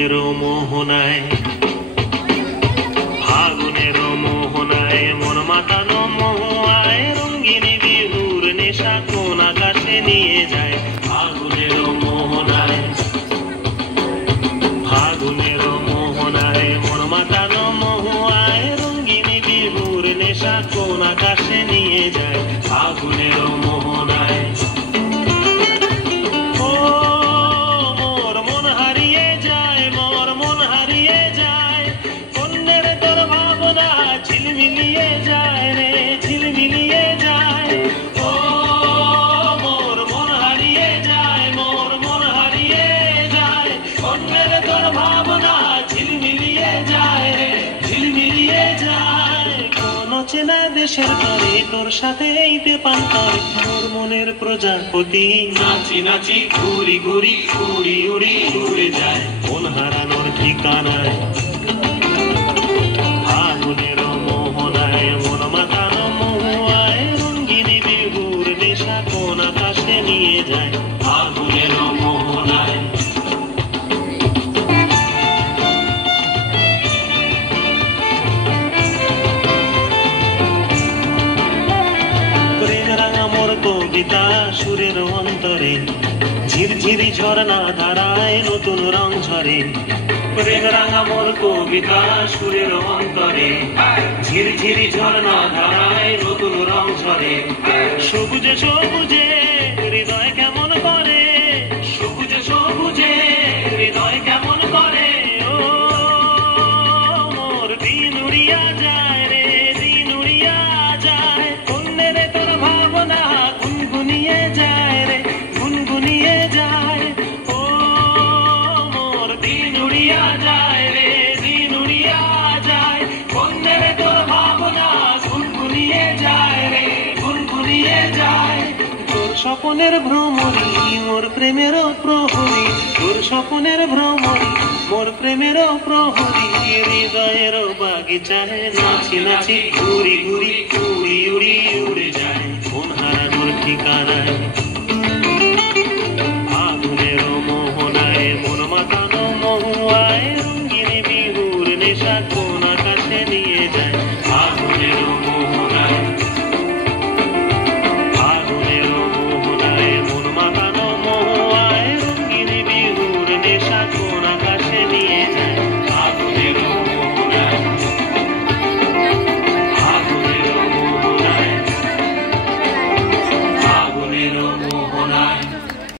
ফাগুনের মোহনায়, ফাগুনের মোহনায় মন মাতানো মহুয়ায় রঙ্গিনী বিহুর নেশা কোন আকাশে নিয়ে যায়। ফাগুনের মোহনায়, ফাগুনের মোহনায় মন মাতানো মহুয়ায় রঙ্গিনী বিহুর নেশা কোন আকাশে নিয়ে যায়। ফাগুনের মোহনায় দেশের তরে তোর সাথে এইতে পান করে তোর মনের প্রজাপতি নাচি নাচি ঘুরি ঘুরি উড়ি উড়ি উড়ে যায় মন হারানোর ঠিকানায়। ফাগুনের মোহনায় মন মাতানো মহুয়ায় রঙ্গিনী বিহুর নেশা কোন আকাশে নিয়ে যায়। ফাগুনের মোহনায় কবিতা সুরের অন্তরে ঝিরঝিরি ঝরনা ধারায় নতুন রং ঝরে। প্রেম রাঙা মোর কবিতা সুরের অন্তরে ঝিরঝিরি ঝরনা ধারায় নতুন রং ঝরে। সবুজে সবুজে হৃদয় কেমন করে, সবুজে সবুজে হৃদয় কেমন করে। ও মোর দিন উড়িয়া যায় রে, দিন উড়িয়া যায় কন্যে রে তোর ভাবনা গুনগুনিয়ে যায় রে, গুনগুনিয়ে যায়। ও মোর দিন উড়িয়া যায় রে, দিন উড়িয়া যায় কন্যে রে তোর ভাবনা গুনগুনিয়ে যায় রে, গুনগুনিয়ে যায়। তোর স্বপনের ভ্রমরি মোর প্রেমের প্রহরী, তোর স্বপনের ভ্রমরি মোর প্রেমের প্রহরী। হৃদয়ের বাগিচায় নাচি নাচি ঘুরি ঘুরি উড়ি উড়ি উড়ে যায় মন হারানোর ঠিকানায়। ফাগুনের মোহনায় মন মাতানো মহুয়ায় রঙ্গিনী বিহুর নেশা কোন আকাশে নিয়ে যায়।